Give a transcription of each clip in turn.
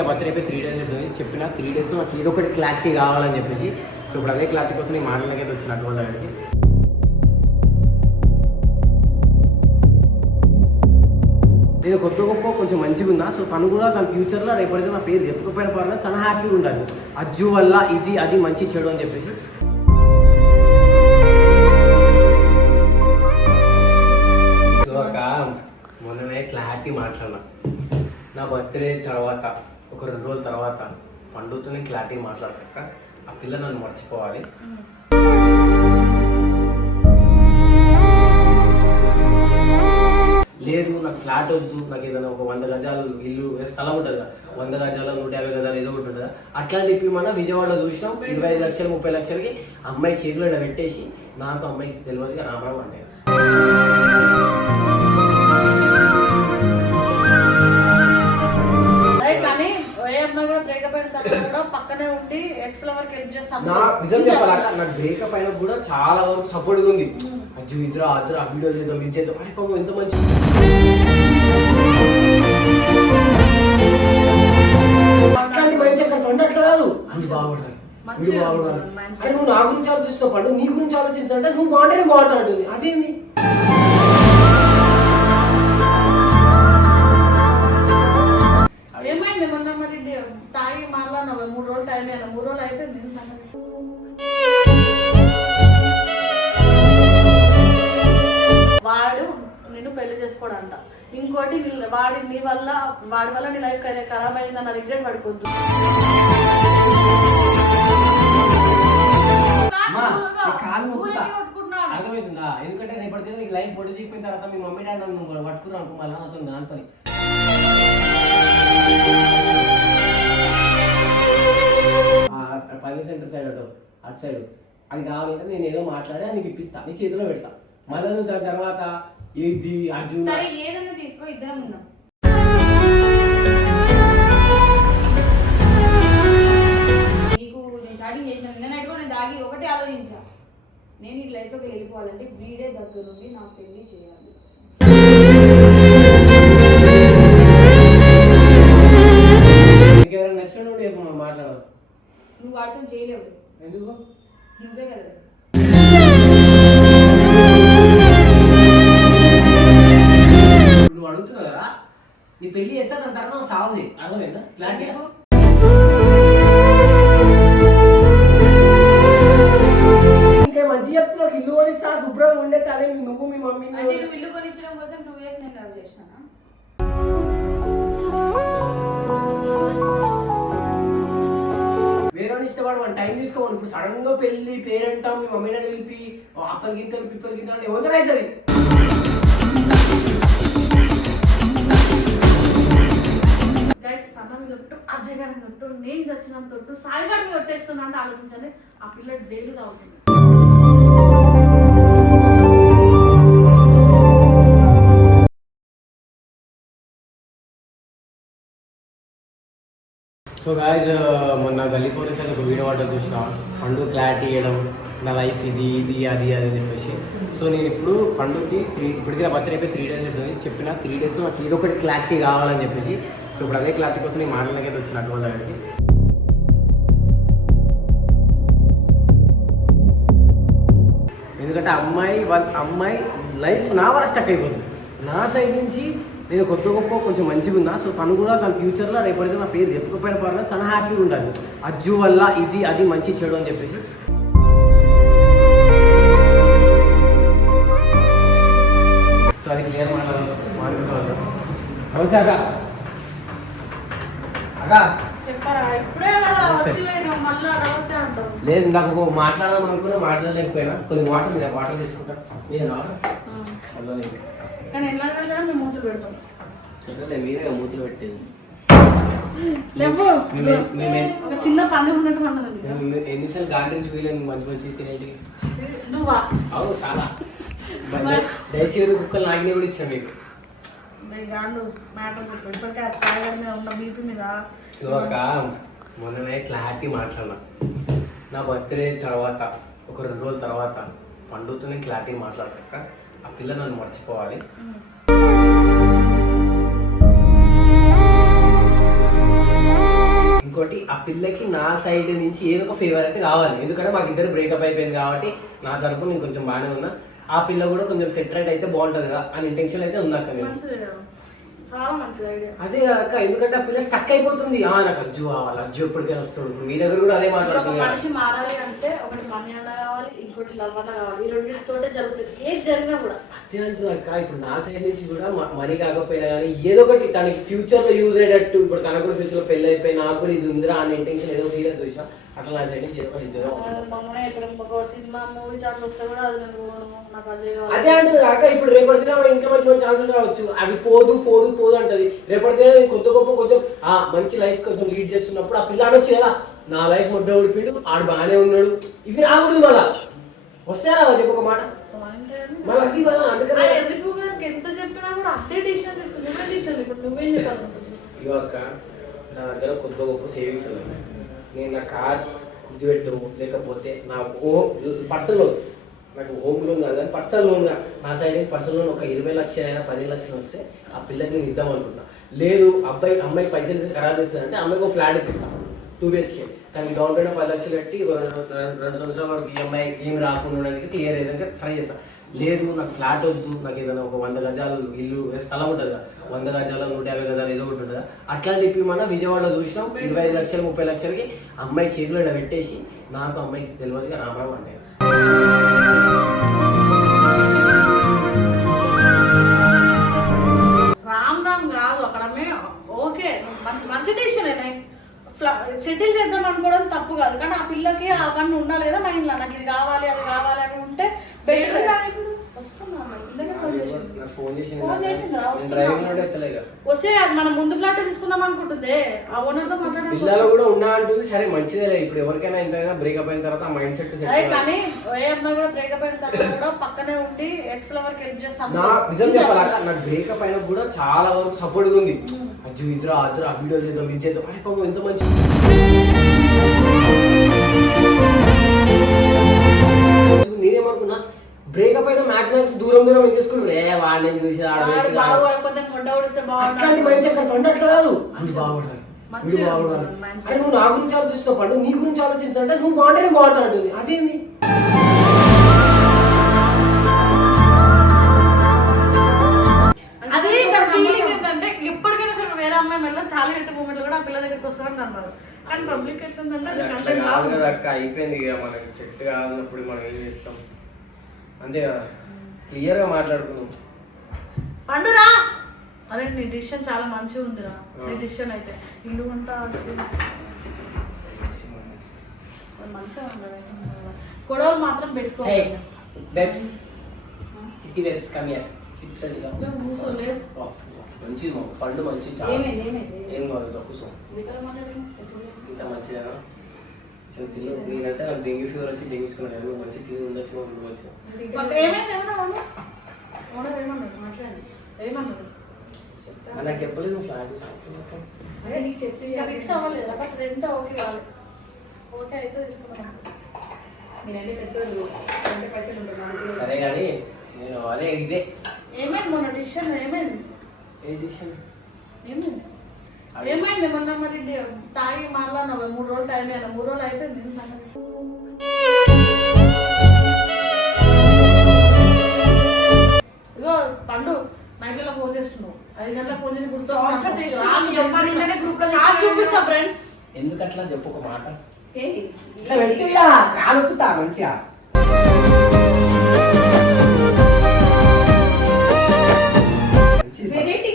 ఇప్పటికే బర్త్డే అయిపోయి three days అవుతుంది చెప్పిన త్రీ డేస్లో నాకు ఏదో ఒకటి క్లారిటీ కావాలని చెప్పేసి. సో ఇప్పుడు అదే క్లారిటీ కోసం నేను మాట్లాడలేకైతే వచ్చిన అటు దగ్గరికి. నేను కొత్త గొప్ప కొంచెం మంచిగా ఉన్నా. సో తను కూడా తన ఫ్యూచర్లో రేపటితో నా పేరు చెప్పకపోయిన పర్లేదు తను హ్యాపీగా ఉండాలి. అజ్జు వల్ల ఇది అది మంచి చెడు అని చెప్పేసి. మొన్ననే క్లారిటీ మాట్లాడినా. నా బర్త్డే తర్వాత. ఒక రెండు రోజుల తర్వాత పండుతోనే క్లారిటీ మాట్లాడతాక ఆ పిల్ల నన్ను మర్చిపోవాలి. లేదు నాకు ఫ్లాట్ వద్దు. నాకు ఏదైనా ఒక వంద గజాలు ఇల్లు స్థలం ఉంటుంది కదా వంద గజాలు నూట యాభై గజాలు ఏదో ఒకటి ఉంటుంది కదా. అట్లాంటి ఇప్పుడు మనం విజయవాడలో చూసినాం ఇరవై ఐదు లక్షలు ముప్పై లక్షలకి అమ్మాయి చేతిలో పెట్టేసి నాకు అమ్మాయికి తెలియదు రామరావు అంటే. కూడా బ్రేకప్ అయిన తర్వాత కూడా పక్కనే ఉండి ఎక్స్ లవర్కి హెల్ప్ చేస్తాం నా నిజం చెప్పాలంట నాకు బ్రేకప్ అయినా కూడా చాలా వరకు సపోర్ట్ ఉంది. అజ్జు ఇద్దరు అద్దరు ఆ వీడియో చేద్దాం ఇది చేద్దాం. అరే పాపం ఎంత మంచి అట్లాంటి మంచి అక్కడ పండు అట్లా కాదు వీడు బాగుపడాలి వీడు మంచిగా బాగుపడాలి ఉండాలి, మంచిగా. అరే నువ్వు నా గురించి ఆలోచిస్తావు పండు. నీ గురించి ఆలోచించాలంటే నువ్వు బాగుంటే నేను బాగుంటా అంటుంది. అదేంది? తాగి మాట్లాడినావు. మూడు రోజులు టైం అయినా. మూడు రోజులు అయిపోయింది? వాడు నిన్ను పెళ్ళి చేసుకోడంట. ఇంకోటి వాడి నీ వల్ల వాడి వల్ల నీ లైఫ్ ఖరాబ్ అయిందన్న రిగ్రెట్ నువ్వు కొట్టుకుంటున్నావు? అర్థమవుతుందా ఎందుకంటే రేపటి నీకు లైఫ్ పొడి చెప్పిన తర్వాత మీ మమ్మీ డాడీ నన్ను పట్టుకున్నాను అనుకో మళ్ళీ నాతో నాన్న పని పని సెంటర్ సైడ్ అటు అటు సైడ్. అది కావాలంటే నేను ఏదో మాట్లాడి నీకు ఇప్పిస్తా. నీ చేతిలో పెడతా. మళ్ళీ దాని తర్వాత ఇది అర్జున్. సరే తీసుకో ఇద్దరం ఉందాం. నీకు నేను స్టార్టింగ్ చేసిన నిన్న నైట్ కూడా నేను దాగి ఒకటి ఆలోచించా. నేను ఈ లైఫ్లోకి వెళ్ళిపోవాలంటే వీడే దగ్గర నుండి నా పెళ్ళి చేయాలి. ఎవరైనా నచ్చిన నుండి చెప్పు మనం మాట్లాడదు. నువ్వు వాడితో చేయలేవు. ఎందుకు? నువ్వే కదా. నువ్వు అడుగుతున్నావు కదా? నీ పెళ్ళి చేస్తే దాని తర్వాత సాల్వ్ చేయి. అర్థమైందా? క్లారిటీ ఎందుకు? ఇంకా మంచి చెప్తున్నావు. ఇల్లు కొనిస్తా శుభ్రంగా ఉండే తలే మీ నువ్వు మీ మమ్మీ అంటే నువ్వు ఇల్లు కొనిచ్చడం కోసం టూ ఇయర్స్ నేను లవ్ చేసినానా? వేరే ఇష్టపడు మనం టైం తీసుకోవాలి ఇప్పుడు సడన్గా పెళ్ళి పేరెంట్ మీ మమ్మీ డాడీ పిలిపి అప్పలు గింతలు పిప్పలు గింతలు అంటే ఎవరు అవుతుంది గైస్ సన్న అజయ్ నేను చచ్చినంత ఒట్టు సాయి అంటే ఆలోచించండి ఆ పిల్ల డైలీ తాగుతుంది. సో గాయజ్ uh, మొన్న గల్లీ పోలీస్ ఒక వీడియో వాటర్ చూసిన. పండు క్లారిటీ ఇవ్వడం నా లైఫ్ ఇది ఇది అది అది అని చెప్పేసి. సో నేను ఇప్పుడు పండుకి త్రీ ఇప్పటికీ నా బర్త్డే అయిపోయి త్రీ డేస్ అవుతుంది. చెప్పిన త్రీ డేస్లో నాకు ఏదో ఒకటి క్లారిటీ కావాలని చెప్పేసి. సో ఇప్పుడు అదే క్లారిటీ కోసం నేను మాటలకైతే వచ్చిన అటువంటి ఎందుకంటే అమ్మాయి వాళ్ళ అమ్మాయి లైఫ్ నా వల్ల స్టక్ అయిపోతుంది. నా సైడ్ నుంచి నేను కొత్త గొప్ప కొంచెం మంచిగా ఉన్నా. సో తను కూడా తన ఫ్యూచర్లో రేపటితో నా పేరు చెప్పకపోయినా పర్లేదు తను హ్యాపీగా ఉండాలి. అజ్జు వల్ల ఇది అది మంచి చెడు అని చెప్పేసి. సో అది క్లియర్ మాట్లాడాలి నమస్తే అక్క లేదు నాకు మాట్లాడదాం అనుకున్నా మాట్లాడలేకపోయినా. కొన్ని వాటర్ మీద వాటర్ తీసుకుంటా. మీరు మూతులు మీరే పెట్టేది. చిన్న పందెం ఉన్నట్టు అన్నది మేము ఎన్నిసార్లు గార్డెన్స్ వీళ్ళని మంచి మంచి తినేటి? నువ్వా? అవు చాలా. దయచేసి కుక్కలు నాగినే కూడా ఇచ్చాం మీకు. నేను గాండు మ్యాటర్ చెప్పు. ఇప్పటికే ఆ సాయి గారి మీద ఉన్న బీపీ మీద ఒక మొన్ననే క్లారిటీ మాట్లాడినా. నా బర్త్డే తర్వాత ఒక రెండు రోజుల తర్వాత పండుగతోనే క్లారిటీ మాట్లాడతాక ఆ పిల్ల నన్ను మర్చిపోవాలి. ఇంకోటి ఆ పిల్లకి నా సైడ్ నుంచి ఏదో ఒక ఫేవర్ అయితే కావాలి. ఎందుకంటే మాకు ఇద్దరు బ్రేకప్ అయిపోయింది కాబట్టి నా తరపు నేను కొంచెం బాగానే ఉన్నా. ఆ పిల్ల కూడా కొంచెం సెటరేట్ అయితే బాగుంటుంది కదా అని ఇంటెన్షన్ అయితే ఉంది అక్కడ నేను అదే అక్క ఎందుకంటే ఆ పిల్ల స్టక్ అయిపోతుంది. ఆ నాకు అజ్జు కావాలి అజ్జు ఎప్పటికైనా వస్తాడు ఇప్పుడు మీ దగ్గర కూడా అదే ఒక మాట్లాడుతుంది మనిషి మారాలి అంటే ఒకటి మనీ అన్న కావాలి ఇంకోటి లవ్ అన్న కావాలి. ఈ రెండింటితోటే జరుగుతుంది. ఏది జరిగినా కూడా. అదే అంటున్నా అక్క ఇప్పుడు నా సైడ్ నుంచి కూడా మ- మనీ కాకపోయినా కానీ ఏదో ఒకటి తనకి ఫ్యూచర్లో యూజ్ అయ్యేటట్టు ఇప్పుడు తనకు కూడా ఫ్యూచర్లో పెళ్ళి అయిపోయి నాకు కూడా ఇది ఉందిరా అనే ఇంటెన్షన్ ఏదో ఫీల్ చూసా అట్లా కూడా అది అంటుంది కాక ఇప్పుడు రేపటి దిన ఇంకా మంచి మంచి ఛాన్సులు రావచ్చు. అవి పోదు పోదు పోదు అంటది. రేపటి దిన కొత్త గొప్ప కొంచెం ఆ మంచి లైఫ్ కొంచెం లీడ్ చేస్తున్నప్పుడు ఆ పిల్ల అనొచ్చు కదా. నా లైఫ్ ముడ్డ ఊడిపిండు ఆడు బాగానే ఉన్నాడు. ఇవి రాకూడదు మళ్ళా. వస్తే రావా? చెప్పు ఒక మాట. అంటే మళ్ళీ అది కదా అందుకనే. ఎంత చెప్పినా కూడా అదే డిసిషన్ డిసిషన్ ఇప్పుడు నువ్వేం చెప్పాలి నా దగ్గర కొత్త గొప్ప సేవింగ్స్ ఉన్నాయి. నేను నా కార్ కుదిపెట్టు లేకపోతే నా ఓ పర్సనల్ లోన్. నాకు హోమ్ లోన్ కాదు కానీ పర్సనల్ లోన్ నా సైడ్ నుంచి పర్సనల్ లోన్ ఒక ఇరవై లక్షలైనా అయినా పది లక్షలు వస్తే ఆ పిల్లకి నేను ఇద్దాం అనుకుంటున్నా. లేదు అబ్బాయి అమ్మాయి పైసలు ఖరాబ్ చేస్తానంటే అమ్మాయికి ఒక ఫ్లాట్ ఇప్పిస్తాను టూ బిహెచ్కే కానీ డౌన్ పేమెంట్ పది లక్షలు కట్టి రెండు సంవత్సరాల వరకు ఈఎంఐ ఏం రాకుండా ఉండడానికి క్లియర్ ఏదంటే ట్రై చేస్తాను లేదు నాకు ఫ్లాట్ వద్దు నాకు ఏదైనా ఒక వంద గజాలు ఇల్లు స్థలం ఉంటుంది కదా వంద గజాలు నూట యాభై గజాలు ఏదో ఒకటి ఉంటుంది కదా. అట్లాంటి ఇప్పి మన విజయవాడలో చూసినాం ఇరవై ఐదు లక్షలు ముప్పై లక్షలకి అమ్మాయి చేతిలో పెట్టేసి నాకు అమ్మాయికి తెలియదుగా రామరావు అంటే. రామ్ రామ్ కాదు అక్కడ ఓకే మంచి డిసిషన్ సెటిల్ చేద్దాం అనుకోవడం తప్పు కాదు కానీ ఆ పిల్లకి అవన్నీ ఉండాలి కదా మైండ్లో నాకు ఇది కావాలి అది కావాలి అని ఉంటే వస్తే అది మనం ముందు ఫ్లాట్ తీసుకుందాం అనుకుంటుంది. ఆ ఓనర్తో పిల్లలు కూడా ఉన్నా అంటుంది సరే మంచిదే ఇప్పుడు ఎవరికైనా ఎంతైనా బ్రేకప్ అయిన తర్వాత మైండ్ సెట్ కానీ ఏ అమ్మాయి కూడా బ్రేకప్ అయిన తర్వాత కూడా పక్కనే ఉండి ఎక్స్ లవర్కి హెల్ప్ చేస్తాం నా నిజం చెప్పాలక నాకు బ్రేకప్ అయినా కూడా చాలా వరకు సపోర్ట్ ఉంది. అజ్జు ఇద్దరు అద్దరు ఆ వీడియో చేద్దాం ఇది చేద్దాం. అరే పాపం ఎంత మంచి నేనేమనుకున్నా బ్రేకప్ అయినా మ్యాక్స్ మ్యాక్స్ దూరం దూరం ఇచ్చేసుకుని ఏ వాడిని చూసి అట్లాంటి మైండ్ సెట్ పండు అట్లా కాదు. వీడు బాగుపడాలి. వీడు మంచిగా బాగుపడాలి. అరే నువ్వు నా గురించి ఆలోచిస్తున్నావు పండు. నీ గురించి ఆలోచించంటే నువ్వు బాగుంటే నేను బాగుంటా అంటుంది. అదేంది? అదే ఫీలింగ్ ఏంటంటే ఎప్పటికైనా సరే వేరే అమ్మాయి మెల్ల తాళి కట్టే మూమెంట్ కూడా ఆ పిల్ల దగ్గరికి వస్తుందని అన్నారు కానీ పబ్లిక్ ఎట్లుందంటే అది అట్లా కంటెంట్ కాదు కదా అక్క అయిపోయింది ఇక మనకి సెట్ కాదన్నప్పుడు మనం ఏం చేస్తాం? అంతే కదా? క్లియర్గా మాట్లాడుకుందాం. పండురా! అరే నీ డిసిషన్ చాలా మంచిగా ఉందిరా. నీ డిసిషన్ అయితే. ఇల్లు అంతా మంచిగా ఉంది? గొడవలు మాత్రం పెట్టుకోవాలి బెబ్స్ చిట్టి బెబ్స్ కమ్ హియర్ చిట్టలిగా కూర్చోలేదు మంచి పండు మంచి ఏం కాదు కూర్చో ఇంత మంచిదేనా నేనంటే నాకు డెంగ్యూ ఫీవర్ వచ్చి డెంగ్యూసుకున్నాను నువ్వు మంచి తిని ఉండొచ్చు ఉండవచ్చు నాకు చెప్పలేదు నువ్వు ఫ్లాట్. సరే కానీ నేను అదే ఇదే. ఏమైంది? మొన్న డిసిషన్ ఏమైంది? ఏ డిసిషన్ ఏమైంది? ఏమైంది మొన్న మరి తాగి మాట్లాడినావు మూడు రోజులు టైం అయినా మూడు రోజులు అయిపోయింది ఏం? ఇగో పండు నైట్లో ఫోన్ చేస్తున్నావు. ఐదు గంటలకు ఫోన్ చేసి గుర్తు చూపిస్తా. ఫ్రెండ్స్ ఎందుకు అట్లా చెప్పు ఒక మాట? కాలొత్తుతా మంచిగా. వెరైటీ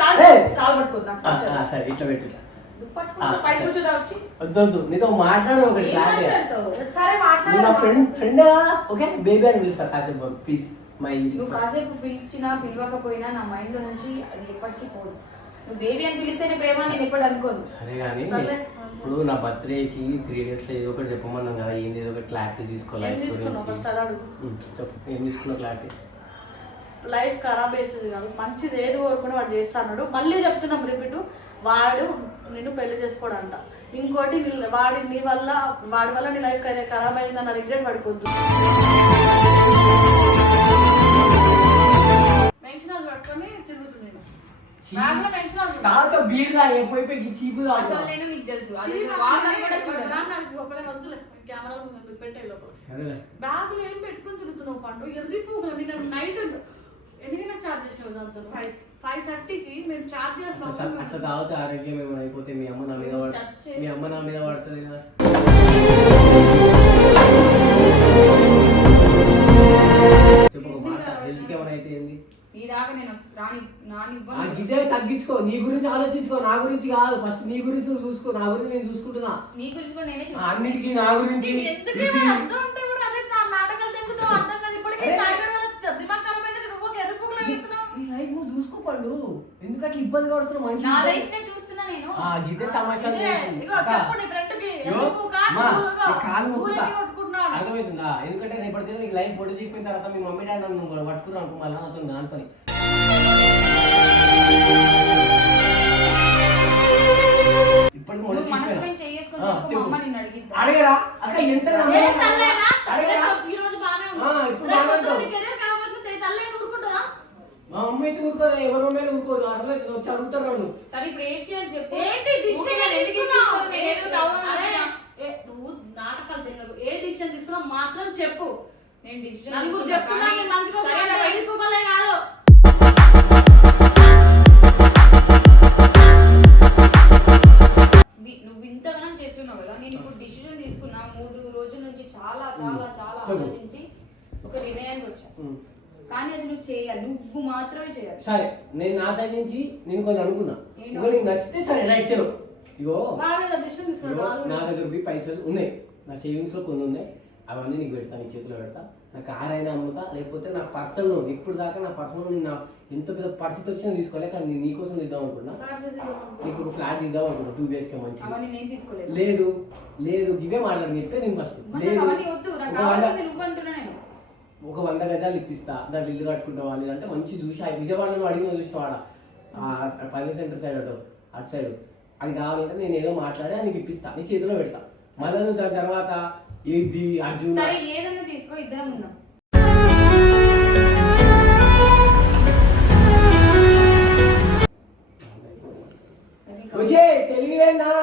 కాలు. కాలు పట్టుకుందాం సరే ఇట్లా పెట్టు ఇట్లా. వద్దు నీతో మాట్లాడు నా ఫ్రెండ్ ఫ్రెండ్ ఓకే? బేబీ అని పిలుస్తా కాసేపు ప్లీజ్ మై నువ్వు కాసేపు పిలిచినా పిలవకపోయినా నా మైండ్ నుంచి అది ఎప్పటికీ పోదు. నువ్వు బేబీ అని పిలిస్తేనే ప్రేమ నేను ఎప్పుడు అనుకోను. సరే కానీ. ఇప్పుడు నా బర్త్డేకి త్రీ డేస్లో ఏదో ఒకటి చెప్పమన్నాం కదా ఏంది? ఏదో ఒకటి క్లారిటీ తీసుకో ఏం లైఫ్ తీసుకున్నావు? ఫస్ట్ అది అడుగు. గురించి చెప్పు. ఏం తీసుకున్నావు క్లారిటీ లైఫ్ ఖరాబ్ చేసేది కాదు మంచిది ఏది కోరుకుని వాడు చేస్తాడు మళ్ళీ చెప్తున్నాం రిపీట్ వాడు నిన్ను పెళ్ళి చేసుకోడంట. ఇంకోటి వాడి నీ వల్ల వాడి వల్ల నీ లైఫ్ ఖరాబ్ అయిందన్న రిగ్రెట్ పడుకోద్దు మెన్షన్ హౌస్ పట్టుకొని తిరుగుతుంది నేను. బీర్ పోయి చీపు అసలు. నేను నీకు తెలుసు. వాసన కూడా చూడరా? నాకు ఒకవేళ వద్దులే పెట్టే లోపల. సరేలే. బ్యాగ్లో ఏం పెట్టుకుని తిరుగుతున్నావు పండు? ఎర్రిపు నేను నైట్ ఎన్ని చార్జ్ చేసినావు దాంతో? ఫైవ్ ఫైవ్ థర్టీకి మేము చార్జ్ అట్లా అట్లా తాగితే ఆరోగ్యం ఏమైనా అయిపోతే మీ అమ్మ నా మీద చేస్తే- మీ అమ్మ నా మీద పడుతుంది కదా. గిదే తగ్గించుకో. నీ గురించి ఆలోచించుకో. నా గురించి కాదు. ఫస్ట్ నీ గురించి చూసుకో. నా గురించి నేను చూసుకుంటున్నా. నీ గురించి అన్నిటికీ నా గురించి పండు ఎందుకు అట్లా ఇబ్బంది పడుతున్నావు మనిషి నా లైఫ్ నే చూస్తున్నా నేను. ఆ గిదే తమాషా ఇదే, ఇగో చెప్పు నీ ఫ్రెండ్కి ఎందుకు కాలు మొక్కుతా అర్థమవుతుందా? ఎందుకంటే రేపటి నీకు లైఫ్ పొడి చిక్కిపోయిన తర్వాత మీ మమ్మీ డాడీ నన్ను పట్టుకున్నాను అనుకో మళ్ళీ నాతో దాని పని. ఇప్పటికి మొదటి అడగరా? అక్క ఎంత అడగరా ఈ రోజు బాగానే ఆ, ఉంది ఇప్పుడు రేపు బాగానే పొద్దున్న ఉంది. నీ కెరీర్ కాకపోతే తల్లైన ఊరుకుంటుందా మా మమ్మీ అయితే ఊరుకోదు ఎవరి అయినా ఊరుకోదు అర్థమవుతుంది వచ్చి అడుగుతారు నన్ను. సరే ఇప్పుడు ఏం చేయాలి చెప్పు? ఏంటి డిసిషన్ ఊరికే నేను ఎందుకు తీసుకున్నావు? తీసుకోను? నేను ఏదో కావాలని అరే, వచ్చినా. ఏ, నువ్వు నాటకాలు తినకు. ఏ డిసిషన్ తీసుకున్నావు మాత్రం చెప్పు. నేను డిసిషన్ నలుగురు తీసుకున్నా, చెప్తున్నా కానీ నేను మంచిగా సరే, వస్తాను నాకు వెళ్ళిపోలే కాదు. వి- నువ్వు ఇంతగానం చేస్తున్నావు కదా? నేను ఇప్పుడు డిసిషన్ తీసుకున్నా. మూడు రోజుల నుంచి చాలా చాలా చాలా చెప్పు. ఆలోచించి ఒక నిర్ణయానికి వచ్చా. ఉమ్. కానీ అది నువ్వు చేయాలి నువ్వు మాత్రమే చేయాలి. సరే నేను నా సైడ్ నుంచి నేను కొంచెం అనుకున్నా? ఇగో నీకు నచ్చితే సరే రైట్ చలో ఇగో ఇగో, నా దగ్గర పోయి పైసలు ఉన్నాయి. నా సేవింగ్స్లో కొన్ని ఉన్నాయి. అవన్నీ నీకు పెడతా నీ చేతిలో పెడతా. నా కార్ అయినా అమ్ముతా లేకపోతే నా పర్సనల్ లోన్ ఇప్పుడు దాకా నా పర్సనల్ నేను నా ఎంత పెద్ద పరిస్థితి వచ్చినా తీసుకోలే కానీ నేను నీకోసం ఇద్దాం అనుకున్నా. నీకు ఒక ఫ్లాట్ ఇద్దాం అనుకున్నా టూ బిహెచ్కే మంచి అవన్నీ నేను తీసుకోలేదు. లేదు లేదు ఇవే మాట్లాడి చెప్పే నేను ఫస్ట్ లేదు నాకు అవన్నీ వద్దు. నాకు ఒక వంద కావాల్సింది నువ్వు అంటున్నా నేను ఒక వంద గజాలు ఇప్పిస్తా. దాంట్లో ఇల్లు కట్టుకుంటాం వాళ్ళు అంటే మంచి చూసి విజయవాడలో అడిగిన చూసి వాడ. పని సెంటర్ సైడ్ అటు అటు సైడ్. అది కావాలంటే నేను ఏదో మాట్లాడి నీకు ఇప్పిస్తా. నీ చేతిలో పెడతా. మళ్ళీ దాని తర్వాత ఇది అర్జున్ సరే ఏదన్నా తీసుకో ఇద్దరం ఉందాం.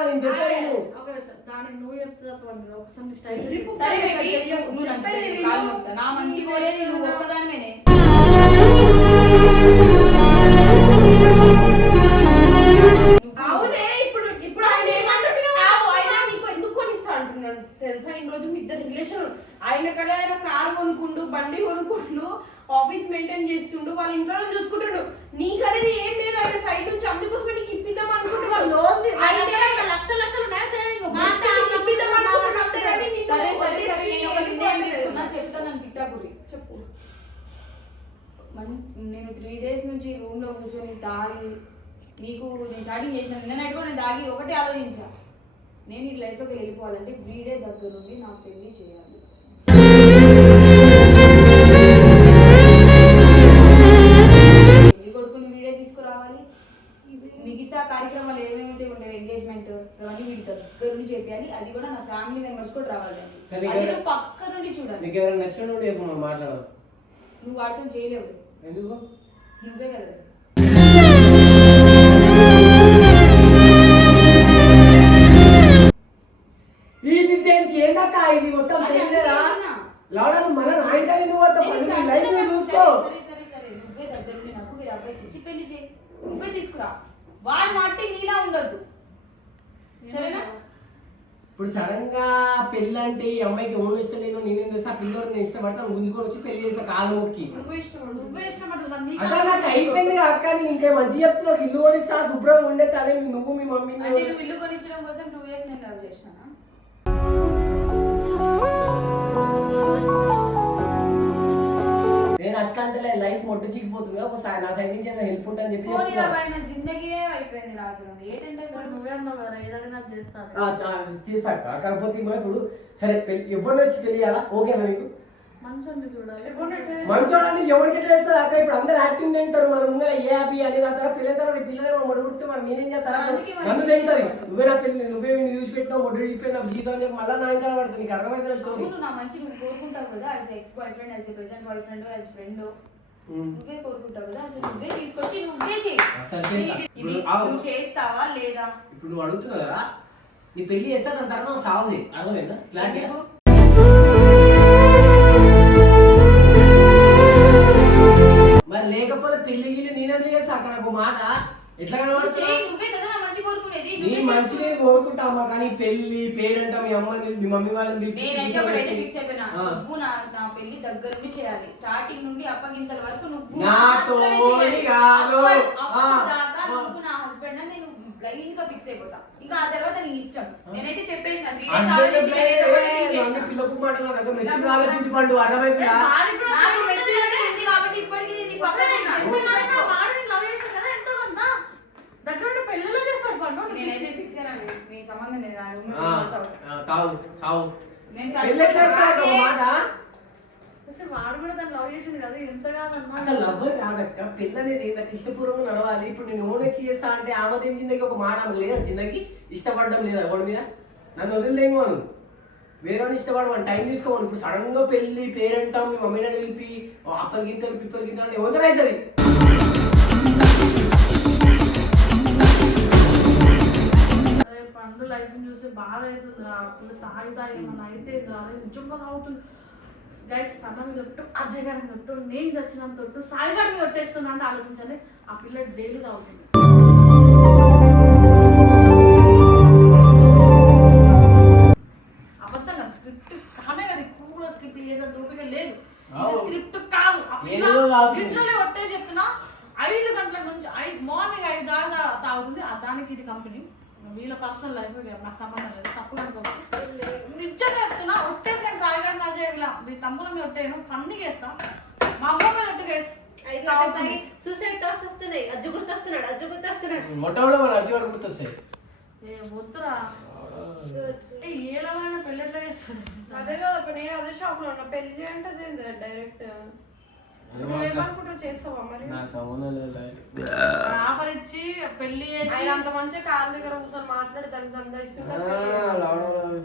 నేను చెప్పాను దానికి నువ్వు చెప్తే తప్ప ఒకసారి స్టైల్ సరే బేబీ, నువ్వు నాకు చెప్పేది తెలియదు, విను. కాలు మొక్కుతా. నా మంచి కోరేది నువ్వు ఒక్కదానివేనే. అవునే ఇప్పుడు ఇప్పుడు ఆయన ఏమన్నా ఆవు, ఆయన నీకు ఎందుకు కొనిస్తా అంటున్నాను తెలుసా? ఈ రోజు మీ ఇద్దరు రిలేషన్ ఆయన కదా ఆయన కార్ కొనుక్కుండు బండి కొనుక్కుండు ఆఫీస్ మెయింటైన్ చేస్తుండు వాళ్ళ ఇంట్లో చూసుకుంటుండు. నీకనేది ఏం లేదు ఆయన సైడ్ నుంచి అందుకోసం నీకు ఇప్పిద్దాం లోన్ ఆయన లక్ష లక్షలు ఉన్నాయి సేవింగ్ just నీకు ఇప్పిద్దాం అనుకుంటున్నాను అంతేగాని నిన్ను సరే సరే సరే వదిలేసి నేను ఒక నిర్ణయం వెళ్ళిపోవట్లేదు. తీసుకున్నా చెప్తా నన్ను తిట్టాకురి చెప్పు మన్- నేను త్రీ డేస్ నుంచి రూమ్లో కూర్చొని తాగి నీకు నేను స్టార్టింగ్ చేసిన నిన్న కూడా నేను తాగి ఒకటే ఆలోచించా. నేను ఈ లైఫ్లోకి వెళ్ళిపోవాలంటే వీడే దగ్గర నుండి నాకు పెళ్ళి చేయాలి. కొడుకుని వీడే తీసుకురావాలి. మిగతా కార్యక్రమాలు ఏమేమైతే ఉండేవి? ఎంగేజ్మెంట్ అవన్నీ వీడి దగ్గర నుంచి చెప్పాలి అది కూడా నా ఫ్యామిలీ మెంబర్స్ కూడా రావాలి. అది నువ్వు పక్క నుండి చూడాలి. నీకు ఎవరైనా మాట్లాడదు నువ్వు వాడితో చేయలేవు. ఎందుకు? నువ్వే కదా. ఇది మొత్తం అన్నా. లాడా నువ్వు మన నాయన నువ్వు పడతావు నీ లైఫ్ నువ్వు చూసుకో. సరే, సరే, సరే. నువ్వే దగ్గరుండి నాకు వీడి అబ్బాయికి ఇచ్చి పెళ్ళి చేయి. నువ్వే తీసుకురా. వాడు మాటి నీలా ఉండొద్దు. సరేనా? ఇప్పుడు సడన్గా పెళ్ళి అంటే ఈ అమ్మాయికి ఓన్ ఇష్టం లేదు నేనేం చేస్తా? పిల్లలు నేను ఇష్టపడతాను. గుంజుకొని వచ్చి పెళ్ళి చేస్తా కాలు మొక్కి. నువ్వు ఇష్టం నువ్వే నీకు అసలు నాకు అయిపోయింది అక్క నేను ఇంకా మంచి చెప్తున్నావు ఇల్లు కొనిస్తా శుభ్రంగా ఉండే తలే నువ్వు మీ మమ్మీని అంటే నువ్వు ఇల్లు కొనిచ్చడం కోసం టూ ఇయర్స్ నేను లవ్ చేసినానా? నేను అట్లా అంటే లైఫ్ మొట్ట చిక్కిపోతుంది ఒకసారి నా సైడ్ నుంచి ఏదైనా హెల్ప్ ఉంటా అని చెప్పి పోనీ చెప్తున్నా. రాబాయ్ నా జిందగీ అయిపోయింది రా అసలు. ఏంటంటే ఇప్పుడు నువ్వే అన్నావు కదా ఏదైనా చేస్తాను ఆ, చా- చేశాక కాకపోతే ఇంకా ఇప్పుడు? సరే ఎవరిని వచ్చి చేయాలా? ఓకేనా నీకు? మంచోడిని ఎవరికి తెలుస్తుంది అక్క? ఇప్పుడు అందరు యాక్టింగ్ తింటారు మన ముందర ఏ హ్యాపీ అనేది అంటారా పిల్లల తర్వాత పిల్లలు మొడు కుడితే మరి నేనేం చేస్తారా? నన్ను నేనేం తింటది? నువ్వే నా పెళ్ళి నువ్వే నిన్ను చూసి పెట్టినావు మొడ్డు చూసిపోయినా జీతం అని చెప్పి మళ్ళీ నా ఇంట్లో పడుతుంది నీకు అర్థమైతే స్టోరీ నా మంచి నువ్వు కోరుకుంటావు కదా as ex boyfriend as present boyfriend as friend. నువ్వే కోరుకుంటావు కదా అసలు నువ్వే తీసుకొచ్చి నువ్వే చేస్తా. ఇది-. నువ్వు చేస్తావా లేదా? ఇప్పుడు నువ్వు అడుగుతున్నావు కదా నీ పెళ్ళి చేస్తా దాని తర్వాత సాగు చేయి అర్థమైందా క్లారిటీ పెళ్ళి గిల్లి నేనే చేస్తా అక్కడ ఒక మాట ఎట్లా నువ్వే కదా నా మంచి కోరుకునేది నీ నువ్వే మంచి. నేను కోరుకుంటామా కానీ పెళ్ళి పేరంట మీ అమ్మని మీ మమ్మీ వాళ్ళని పిలిపించి నేనైతే ఒకటైతే ఫిక్స్ కూర్చోబెట్టి, అయిపోయినా ఆ. నువ్వు నా నా పెళ్ళి దగ్గర నుండి చేయాలి స్టార్టింగ్ నుండి అప్పగింతల వరకు నువ్వు నాతో మాత్రమే చేయాలి. కాదు. అప్పటి- అప్పుడు ఆ, దాకా ఆ. నువ్వు నా హస్బెండ్ నేను బ్లైండ్గా ఫిక్స్ అయిపోతా ఇంకా ఆ తర్వాత నీ ఇష్టం నేనైతే చెప్పేసిన త్రీ డేస్ ఆలోచించి ఒకటే చేసిన. మాటలు నాకు ఆలోచించి పండు అర్థమవుతుందా నాకు మెచ్యూరిటీ. ఉంది కాబట్టి ఇప్పటికీ నేను నీ పక్కన ఉన్నా. పిచ్చి. ఫిక్స్ నీ సంబంధం లేదు ఆ. ఆ, తావు తావు నేను పెళ్ళి ఎట్లా చేస్తావు ఒక మాట అసలు వాడు కూడా లవ్ చేసింది కదా ఎంత కాదన్నా. అసలు లవ్వర్ కాదక్క పెళ్ళి అనేది నాకు ఇష్టపూర్వకంగా నడవాలి. ఇప్పుడు నేను ఓన్ వచ్చి చేస్తా అంటే ఆమెదేం జిందగీ ఒక మాట ఆమె లేదా? జిందగీ ఇష్టపడడం లేదా? ఎవరి మీద? నన్ను వదిలేము మనం వేరే ఇష్టపడమని. టైం తీసుకోమని. ఇప్పుడు సడన్గా పెళ్ళి పేరెంటాం మీ మమ్మీ డాడీ పిలిపి అప్పలు గింతలు పిప్పలు గింతలు అంటే అరే పండు లైఫ్ చూసి బాధ అవుతుంది రా తాగి తాగి ఏమన్నా అయితే నిజంగా తాగుతుంది. గైస్ సన్న ఒట్టు అజయ్ గారి మీద ఒట్టు నేను చచ్చినంత ఒట్టు సాయి గారి మీద ఒట్టేస్తున్నా అంటే ఆలోచించండి. ఆ పిల్ల డైలీ తాగుతుంది. అబద్ధం కాదు స్క్రిప్ట్ కానే కదా కూడా స్క్రిప్ట్ చేసే దూపిక లేదు. స్క్రిప్ట్ కాదు. ఆ పిల్ల. లిటరలీ ఒట్టే చెప్తున్నా ఐదు గంటల నుంచి ఐదు మార్నింగ్ ఐదు దాకా తా- తాగుతుంది దానికి ఇది కంపెనీ వీళ్ళ పర్సనల్ లైఫ్ నాకు సంబంధం లేదు. తప్పు అనుకోవచ్చు నిజంగా చెప్తున్నా ఒట్టేసి నేను సాయిగారు నా చేయాల మీ తమ్ముల మీద ఒట్టేను ఫన్నీగా వేస్తా మా అమ్మ మీద ఒట్టు కేసు సూసైడ్ థాట్స్ వస్తున్నాయి. అజ్జు గుర్తొస్తున్నాడు అజ్జు గుర్తొస్తున్నాడు. మొట్టమొదటి మన అజ్జి వాడు గుర్తొస్తాయి. ఏ వద్దురా. ఏ ఏలమైన పెళ్ళి ఎట్లా చేస్తాడు అదే కదా ఇప్పుడు నేను అదే షాప్లో ఉన్నా. పెళ్ళి చేయంటే డైరెక్ట్ నాకు సంబంధం లేదు ఆఫర్ ఇచ్చి పెళ్ళి చేసి అంత మంచిగా కాళ్ళ దగ్గర కూర్చొని మాట్లాడి ఆ, లావడం